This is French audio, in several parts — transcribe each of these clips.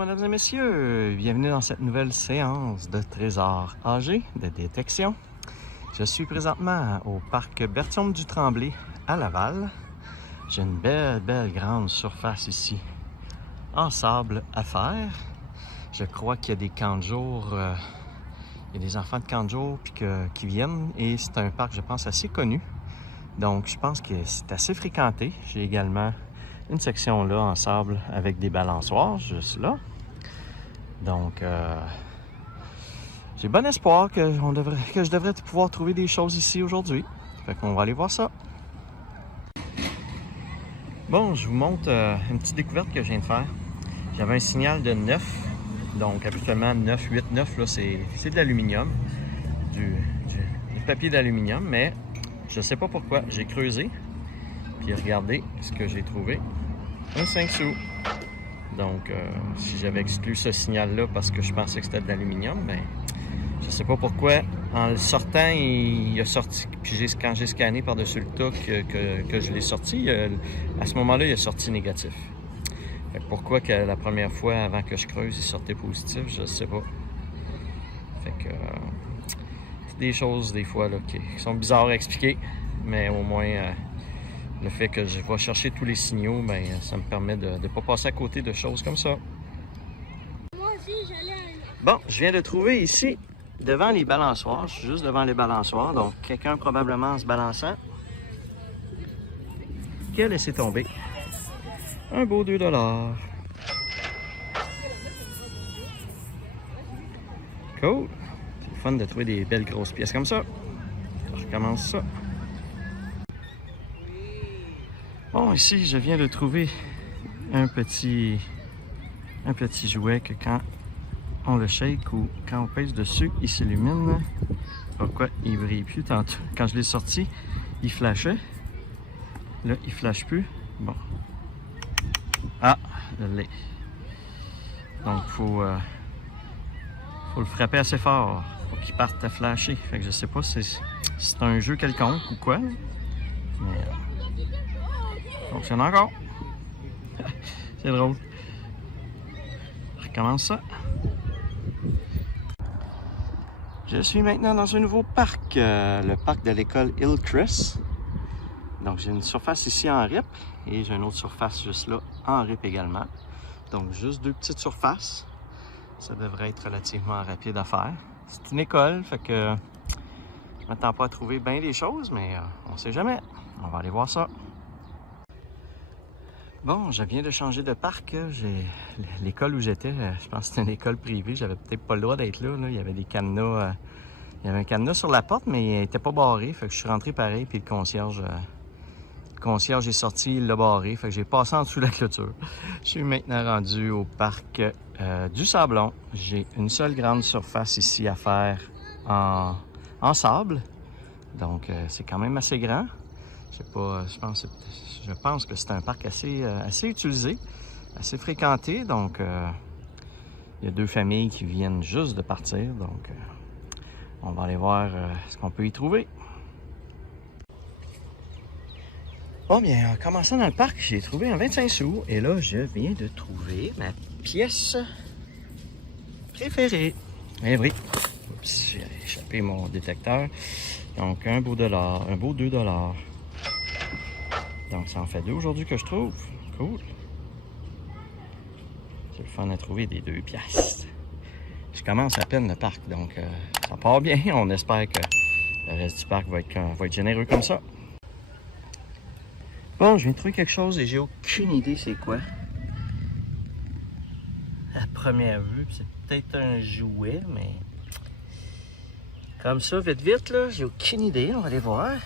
mesdames et messieurs, bienvenue dans cette nouvelle séance de trésors âgés de détection. Je suis présentement au parc Berthiaume du Tremblay à Laval. J'ai une belle grande surface ici en sable à faire. Je crois qu'il y a des camps de jour, il y a des enfants de camps de jour qui viennent et c'est un parc, je pense, assez connu. Donc, je pense que c'est assez fréquenté. J'ai également une section là en sable avec des balançoires juste là. Donc, j'ai bon espoir que je devrais pouvoir trouver des choses ici aujourd'hui. Fait qu'on va aller voir ça. Bon, je vous montre une petite découverte que je viens de faire. J'avais un signal de 9. Donc, habituellement, 9, 8, 9, là, c'est de l'aluminium. Du papier d'aluminium, mais je sais pas pourquoi. J'ai creusé. Puis regardez ce que j'ai trouvé. Un 5 sous. Donc, si j'avais exclu ce signal-là parce que je pensais que c'était de l'aluminium, ben, je sais pas pourquoi. En le sortant, il a sorti. Puis quand j'ai scanné par-dessus le tas que je l'ai sorti, à ce moment-là, il a sorti négatif. Fait que pourquoi que la première fois, avant que je creuse, il sortait positif, je sais pas. Fait que c'est des choses, des fois, là, qui sont bizarres à expliquer, mais au moins... le fait que je vais chercher tous les signaux, ben, ça me permet de ne pas passer à côté de choses comme ça. Moi aussi, j'allais à une... Bon, je viens de trouver ici, devant les balançoires, je suis juste devant les balançoires, donc quelqu'un probablement en se balançant, qui a laissé tomber un beau 2 $. Cool! C'est le fun de trouver des belles grosses pièces comme ça. Je recommence ça. Bon, ici, je viens de trouver un petit jouet que quand on le shake ou quand on pèse dessus, il s'illumine. Pourquoi il ne brille plus tantôt? Quand je l'ai sorti, il flashait. Là, il ne flash plus. Bon. Ah, je l'ai. Donc, il faut le frapper assez fort pour qu'il parte à flasher. Fait que je sais pas si c'est un jeu quelconque ou quoi. Mais... fonctionne encore. C'est drôle. Je recommence ça. Je suis maintenant dans un nouveau parc, le parc de l'école Hillcrest. Donc j'ai une surface ici en RIP et j'ai une autre surface juste là en RIP également. Donc juste deux petites surfaces. Ça devrait être relativement rapide à faire. C'est une école, fait que je m'attends pas à trouver bien des choses, mais on sait jamais. On va aller voir ça. Bon, je viens de changer de parc. L'école où j'étais, je pense que c'était une école privée. J'avais peut-être pas le droit d'être là. Il y avait des cadenas. Il y avait un cadenas sur la porte, mais il n'était pas barré. Fait que je suis rentré pareil. Puis le concierge est sorti, il l'a barré. Fait que j'ai passé en dessous de la clôture. Je suis maintenant rendu au parc du Sablon. J'ai une seule grande surface ici à faire en sable. Donc, c'est quand même assez grand. Je sais pas, je pense que c'est un parc assez utilisé, assez fréquenté. Donc, il y a deux familles qui viennent juste de partir. Donc, on va aller voir ce qu'on peut y trouver. Bon, bien, en commençant dans le parc, j'ai trouvé un 25 sous. Et là, je viens de trouver ma pièce préférée. Eh oui. Oups, j'ai échappé mon détecteur. Donc, un beau 2 $. Donc, ça en fait deux aujourd'hui que je trouve. Cool. C'est le fun à trouver des 2 piastres. Je commence à peine le parc, donc ça part bien. On espère que le reste du parc va être généreux comme ça. Bon, je viens de trouver quelque chose et j'ai aucune idée c'est quoi. À première vue, c'est peut-être un jouet, mais... comme ça, vite, là, j'ai aucune idée. On va aller voir.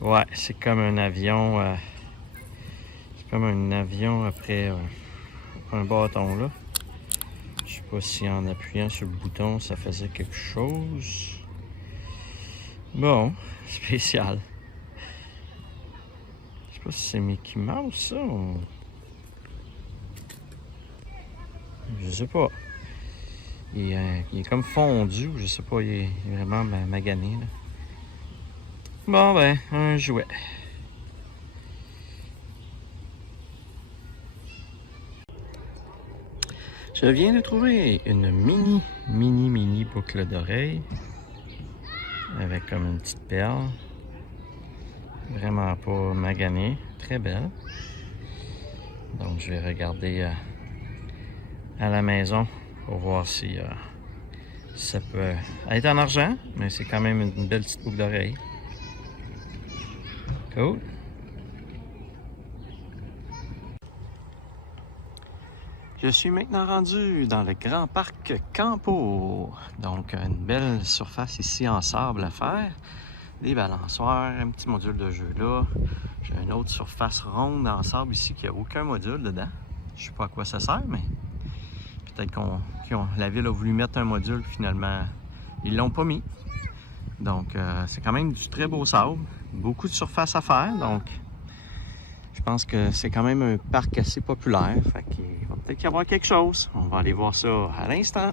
Ouais, c'est comme un avion. C'est comme un avion après un bâton là. Je sais pas si en appuyant sur le bouton ça faisait quelque chose. Bon, spécial. Je sais pas si c'est Mickey Mouse ça ou... je sais pas. Il est comme fondu, je sais pas, il est vraiment magané là. Bon ben, un jouet. Je viens de trouver une mini boucle d'oreille avec comme une petite perle. Vraiment pas maganée, très belle. Donc je vais regarder à la maison pour voir si ça peut être en argent, mais c'est quand même une belle petite boucle d'oreille. Cool. Je suis maintenant rendu dans le grand parc Campo. Donc, une belle surface ici en sable à faire. Des balançoires, un petit module de jeu là. J'ai une autre surface ronde en sable ici qui n'a aucun module dedans. Je ne sais pas à quoi ça sert, mais peut-être la ville a voulu mettre un module, finalement, ils l'ont pas mis. Donc, c'est quand même du très beau sable. Beaucoup de surface à faire, donc je pense que c'est quand même un parc assez populaire. Fait qu'il va peut-être y avoir quelque chose. On va aller voir ça à l'instant.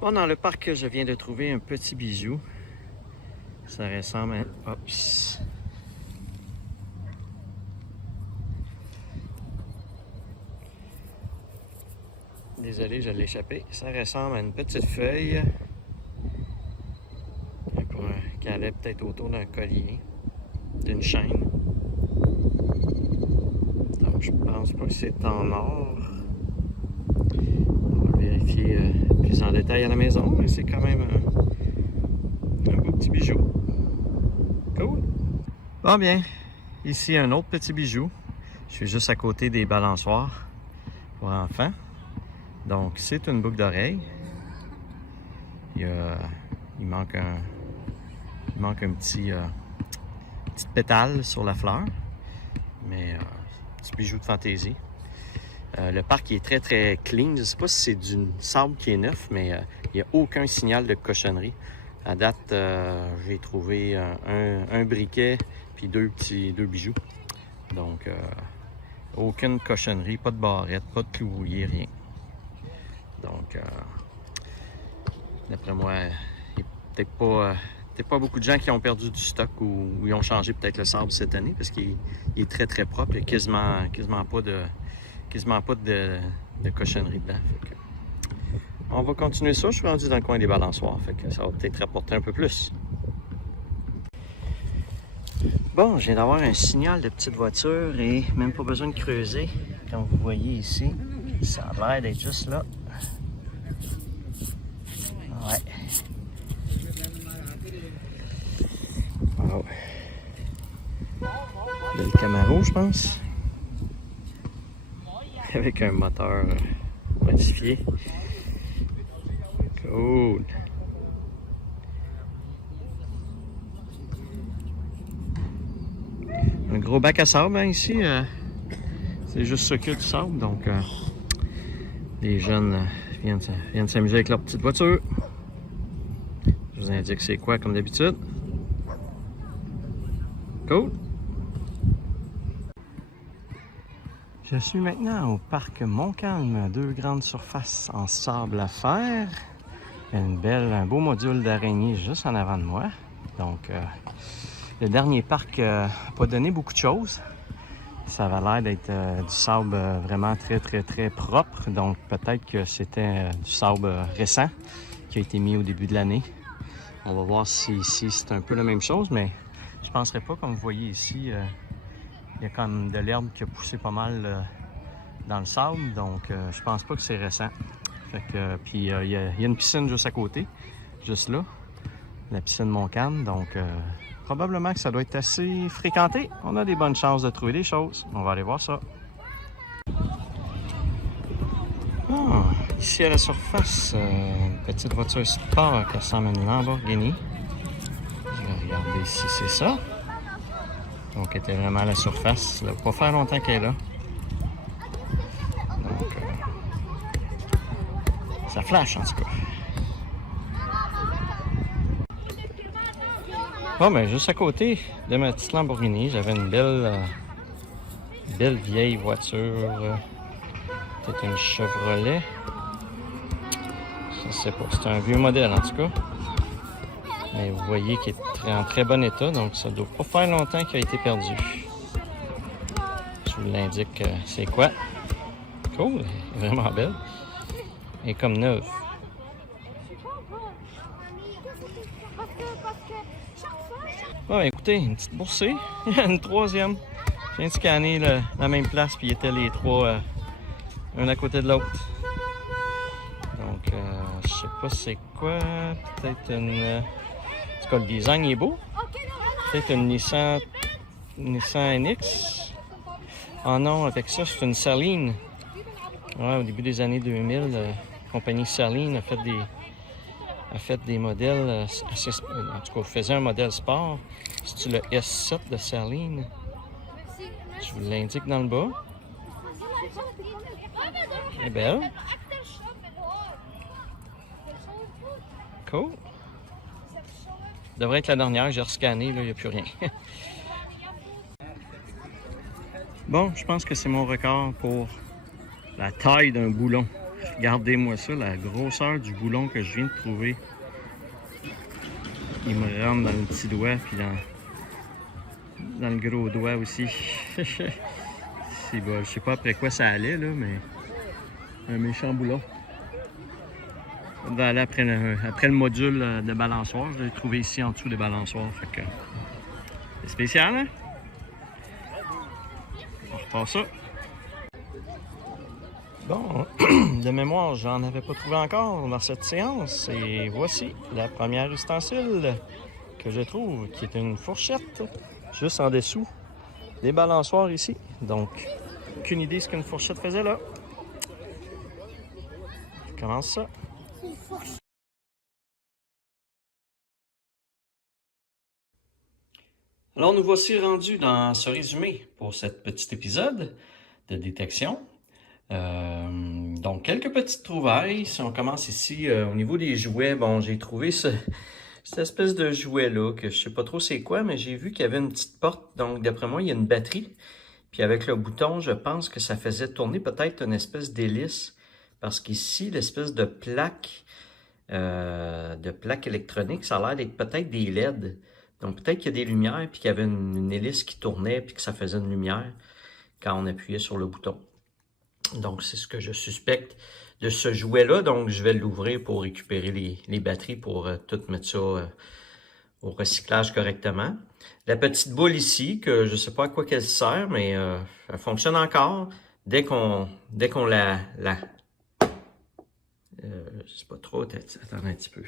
Bon, dans le parc, je viens de trouver un petit bijou. Ça ressemble à... Oups! Désolé, je l'ai échappé. Ça ressemble à une petite feuille qui allait peut-être autour d'un collier, d'une chaîne. Donc, je pense pas que c'est en or. On va vérifier plus en détail à la maison, mais c'est quand même un beau petit bijou. Cool! Bon bien, ici un autre petit bijou. Je suis juste à côté des balançoires pour enfants. Donc, c'est une boucle d'oreille. Il manque un petit pétale sur la fleur, mais petit bijou de fantaisie. Le parc est très très clean. Je ne sais pas si c'est du sable qui est neuf, mais il n'y a aucun signal de cochonnerie. À date, j'ai trouvé un briquet puis deux bijoux. Donc, aucune cochonnerie, pas de barrette, pas de clous-rouillés, rien. Donc, d'après moi, il n'y a peut-être pas beaucoup de gens qui ont perdu du stock ou ils ont changé peut-être le sable cette année parce qu'il est très très propre. Il n'y a quasiment pas de cochonnerie dedans. On va continuer ça. Je suis rendu dans le coin des balançoires. Fait que ça va peut-être rapporter un peu plus. Bon, je viens d'avoir un signal de petite voiture et même pas besoin de creuser. Comme vous voyez ici, ça a l'air d'être juste là. Ouais. Wow. Belle Camaro, je pense. Avec un moteur modifié. Cool. Un gros bac à sable hein, ici. C'est juste ça qu'il y a du sable. Donc, les jeunes viennent s'amuser avec leur petite voiture. Je vous indique c'est quoi comme d'habitude. Cool. Je suis maintenant au parc Montcalm, deux grandes surfaces en sable à faire. Il y a un beau module d'araignée juste en avant de moi. Donc, le dernier parc n'a pas donné beaucoup de choses. Ça avait l'air d'être du sable vraiment très propre. Donc, peut-être que c'était du sable récent qui a été mis au début de l'année. On va voir si ici c'est un peu la même chose, mais je ne penserais pas. Comme vous voyez ici, il y a quand même de l'herbe qui a poussé pas mal dans le sable, donc je pense pas que c'est récent. Fait que, puis il y a une piscine juste à côté, juste là, la piscine Montcalm, donc probablement que ça doit être assez fréquenté. On a des bonnes chances de trouver des choses. On va aller voir ça. Ah, ici à la surface, une petite voiture sport qui ressemble à une Lamborghini. Je vais regarder si c'est ça. Donc, elle était vraiment à la surface. Ça ne va pas faire longtemps qu'elle est là. Donc, ça flash en tout cas. Bon, ben juste à côté de ma petite Lamborghini, j'avais une belle vieille voiture. Peut-être une Chevrolet. Je sais pas, c'est un vieux modèle en tout cas. Mais vous voyez qu'il est en très bon état, donc ça ne doit pas faire longtemps qu'il a été perdu. Je vous l'indique c'est quoi. Cool, elle est vraiment belle. Elle est comme neuve. Bon, écoutez, une petite boursée. Une troisième. Je viens de scanner la même place, puis ils étaient les trois un à côté de l'autre. Donc, je sais pas c'est quoi. Peut-être une... En tout cas, le design est beau. Peut-être une Nissan NX. Ah non, avec ça, c'est une Saleen. Ouais, au début des années 2000, la compagnie Saleen a fait des modèles assez... En tout cas, faisait un modèle sport. C'est le S7 de Saleen. Je vous l'indique dans le bas. Elle est belle. Cool. Ça devrait être la dernière. J'ai rescanné, là, il n'y a plus rien. Bon, je pense que c'est mon record pour la taille d'un boulon. Regardez-moi ça, la grosseur du boulon que je viens de trouver. Il me rentre dans le petit doigt, puis dans le gros doigt aussi. C'est bon, je sais pas après quoi ça allait, là, mais un méchant boulon. On va aller après le module de balançoire. Je l'ai trouvé ici en dessous des balançoires. Fait que c'est spécial, hein? On repart ça. Bon, de mémoire, j'en avais pas trouvé encore dans cette séance. Et voici la première ustensile que je trouve, qui est une fourchette, juste en dessous des balançoires ici. Donc, aucune idée ce qu'une fourchette faisait là. Je commence ça. Alors, nous voici rendus dans ce résumé pour cet petit épisode de détection. Donc, quelques petites trouvailles. Si on commence ici au niveau des jouets, bon, j'ai trouvé cette espèce de jouet-là, que je sais pas trop c'est quoi, mais j'ai vu qu'il y avait une petite porte. Donc, d'après moi, il y a une batterie. Puis avec le bouton, je pense que ça faisait tourner peut-être une espèce d'hélice. Parce qu'ici, l'espèce de plaque électronique, ça a l'air d'être peut-être des LED. Donc, peut-être qu'il y a des lumières, puis qu'il y avait une hélice qui tournait, puis que ça faisait une lumière quand on appuyait sur le bouton. Donc, c'est ce que je suspecte de ce jouet-là. Donc, je vais l'ouvrir pour récupérer les batteries pour tout mettre ça au recyclage correctement. La petite boule ici, que je ne sais pas à quoi qu'elle sert, mais elle fonctionne encore. Dès qu'on la je sais pas trop, attendez un petit peu.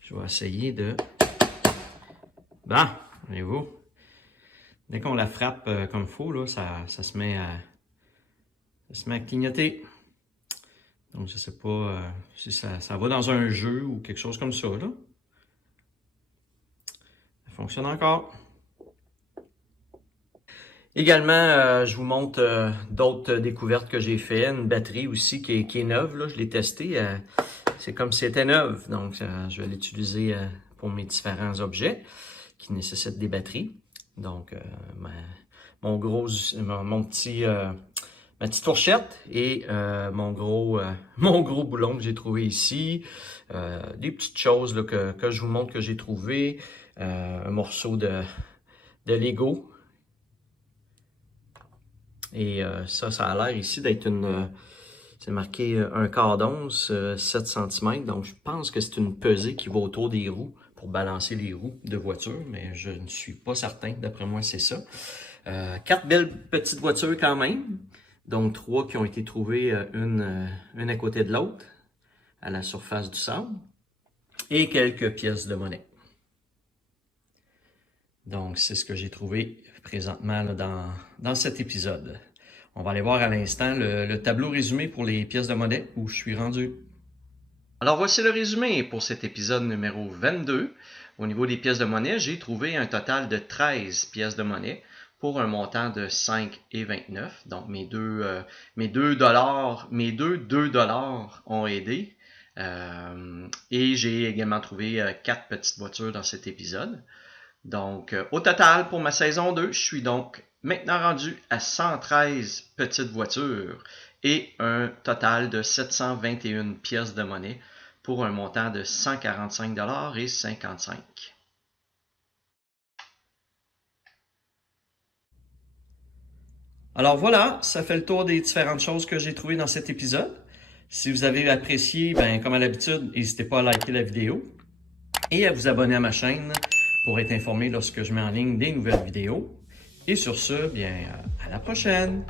Je vais essayer de... Bon, voyez-vous. Dès qu'on la frappe comme il faut, là, ça se met à clignoter. Donc, je ne sais pas si ça va dans un jeu ou quelque chose comme ça, là. Ça fonctionne encore. Également, je vous montre d'autres découvertes que j'ai faites. Une batterie aussi qui est neuve, là. Je l'ai testée. C'est comme si elle était neuve. Donc, je vais l'utiliser pour mes différents objets qui nécessitent des batteries. Donc, ma petite fourchette et mon gros boulon que j'ai trouvé ici. Des petites choses là, que je vous montre que j'ai trouvé. Un morceau de Lego. Et ça a l'air ici d'être c'est marqué un quart d'once, 7 cm. Donc, je pense que c'est une pesée qui va autour des roues pour balancer les roues de voiture, mais je ne suis pas certain. D'après moi, c'est ça. 4 belles petites voitures quand même. Donc, 3 qui ont été trouvées une à côté de l'autre à la surface du sable. Et quelques pièces de monnaie. Donc, c'est ce que j'ai trouvé présentement là, dans cet épisode. On va aller voir à l'instant le tableau résumé pour les pièces de monnaie où je suis rendu. Alors, voici le résumé pour cet épisode numéro 22. Au niveau des pièces de monnaie, j'ai trouvé un total de 13 pièces de monnaie pour un montant de 5,29. Donc, mes deux $2 ont aidé. Et j'ai également trouvé 4 petites voitures dans cet épisode. Donc, au total, pour ma saison 2, je suis donc maintenant rendu à 113 petites voitures et un total de 721 pièces de monnaie pour un montant de 145,55 $. Alors voilà, ça fait le tour des différentes choses que j'ai trouvées dans cet épisode. Si vous avez apprécié, comme à l'habitude, n'hésitez pas à liker la vidéo et à vous abonner à ma chaîne pour être informé lorsque je mets en ligne des nouvelles vidéos. Et sur ce, à la prochaine!